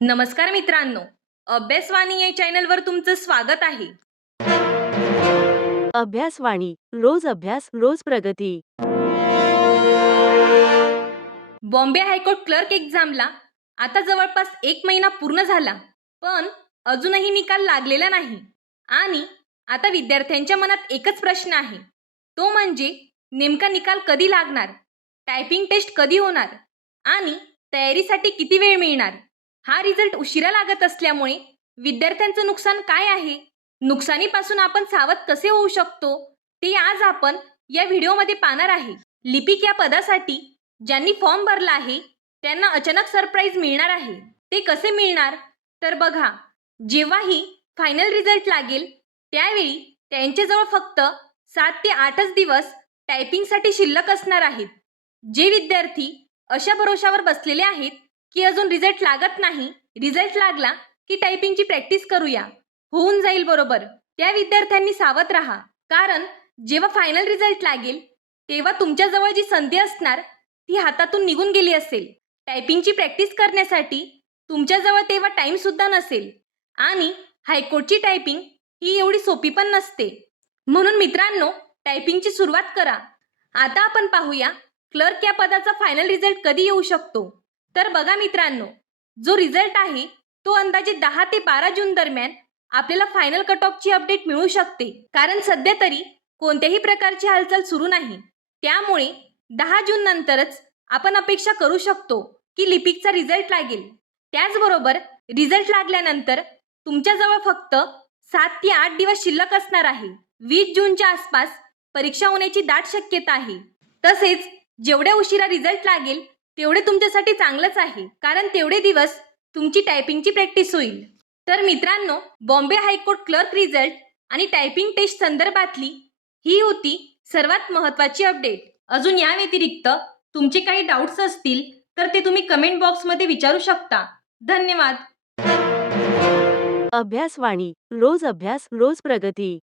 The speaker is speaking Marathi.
नमस्कार मित्रांनो, अभ्यासवाणी या चॅनलवर तुमचं स्वागत आहे. अभ्यासवाणी रोज अभ्यास रोज प्रगती. बॉम्बे हायकोर्ट क्लर्क एक्झामला आता जवळपास 1 महिना पूर्ण झाला, पण अजूनही निकाल लागलेला नाही. आणि आता विद्यार्थ्यांच्या मनात एकच प्रश्न आहे, तो म्हणजे नेमका निकाल कधी लागणार, टायपिंग टेस्ट कधी होणार आणि तयारीसाठी किती वेळ मिळणार. हा रिझल्ट उशिरा लागत असल्यामुळे विद्यार्थ्यांचं नुकसान काय आहे, नुकसानीपासून आपण सावध कसे होऊ शकतो, ते आज आपण या व्हिडिओमध्ये पाहणार आहे. लिपिक या पदासाठी ज्यांनी फॉर्म भरला आहे त्यांना अचानक सरप्राईज मिळणार आहे. ते कसे मिळणार तर बघा, जेव्हाही फायनल रिझल्ट लागेल त्यावेळी त्यांच्याजवळ फक्त 7 ते 8च दिवस टायपिंगसाठी शिल्लक असणार आहेत. जे विद्यार्थी अशा भरोशावर बसलेले आहेत की अजून रिझल्ट लागत नाही, रिझल्ट लागला की टायपिंगची प्रॅक्टिस करूया, होऊन जाईल बरोबर, त्या विद्यार्थ्यांनी सावध राहा. कारण जेव्हा फायनल रिझल्ट लागेल तेव्हा तुमच्याजवळ जी संधी असणार ती हातातून निघून गेली असेल. टायपिंगची प्रॅक्टिस करण्यासाठी तुमच्याजवळ तेव्हा टाईमसुद्धा नसेल आणि हायकोर्टची टायपिंग ही एवढी सोपी पण नसते. म्हणून मित्रांनो, टायपिंगची सुरुवात करा. आता आपण पाहूया क्लर्क या पदाचा फायनल रिझल्ट कधी येऊ शकतो. तर बघा मित्रांनो, जो रिझल्ट आहे तो अंदाजे 10 ते 12 जून दरम्यान आपल्याला फायनल कट ऑफची अपडेट मिळू शकते. कारण सध्या तरी कोणत्याही प्रकारची हालचाल सुरू नाही, त्यामुळे 10 जून नंतरच आपण अपेक्षा करू शकतो की लिपिकचा रिझल्ट लागेल. त्याचबरोबर रिझल्ट लागल्यानंतर तुमच्याजवळ फक्त 7 ते 8 दिवस शिल्लक असणार आहे. 20 जूनच्या आसपास परीक्षा होण्याची दाट शक्यता आहे. तसेच जेवढ्या उशिरा रिझल्ट लागेल तेवढे तुमच्यासाठी चांगलंच आहे, कारण तेवढे दिवस तुमची टायपिंगची प्रॅक्टिस होईल. तर मित्रांनो, बॉम्बे हायकोर्ट क्लर्क रिझल्ट आणि टायपिंग टेस्ट संदर्भातली ही होती सर्वात महत्त्वाची अपडेट. अजून या व्यतिरिक्त तुमचे काही डाऊट्स असतील तर ते तुम्ही कमेंट बॉक्समध्ये विचारू शकता. धन्यवाद. अभ्यासवाणी रोज अभ्यास रोज प्रगती.